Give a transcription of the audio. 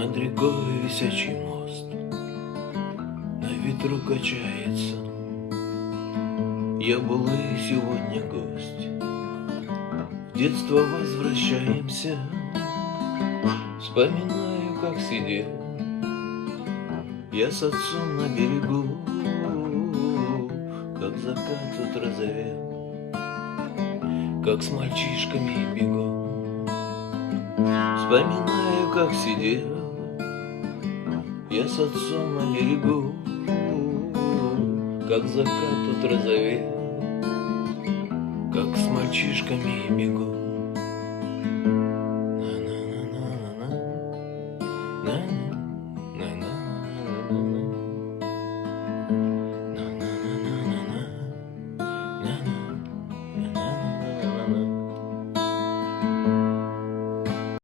Над рекой висячий мост на ветру качается. Я был и сегодня гость. В детство возвращаемся. Вспоминаю, как сидел я с отцом на берегу, как закат тут розовел, как с мальчишками бегу. Вспоминаю, как сидел я с отцом на берегу, как закат тут розовел, как с мальчишками бегу.